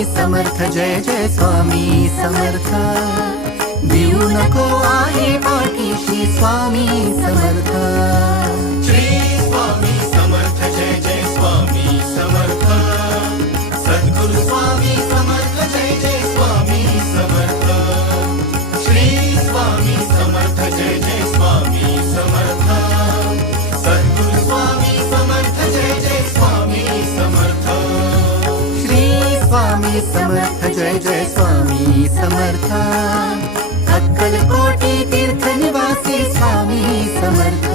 स्वामी समर्थ जय जय स्वामी समर्थ देऊ नको आहे पाठीशी स्वामी समर्थ श्री स्वामी समर्थ जय जय स्वामी समर्थ सद्गुरु स्वामी समर्थ जय जय स्वामी समर्थ श्री स्वामी समर्थ जय जय स्वामी समर्थ सद्गुरु स्वामी समर्थ जय जय स्वामी समर्थ श्री स्वामी समर्थ जय जय स्वामी समर्थ अक्कलकोटी तीर्थ निवासी स्वामी समर्थ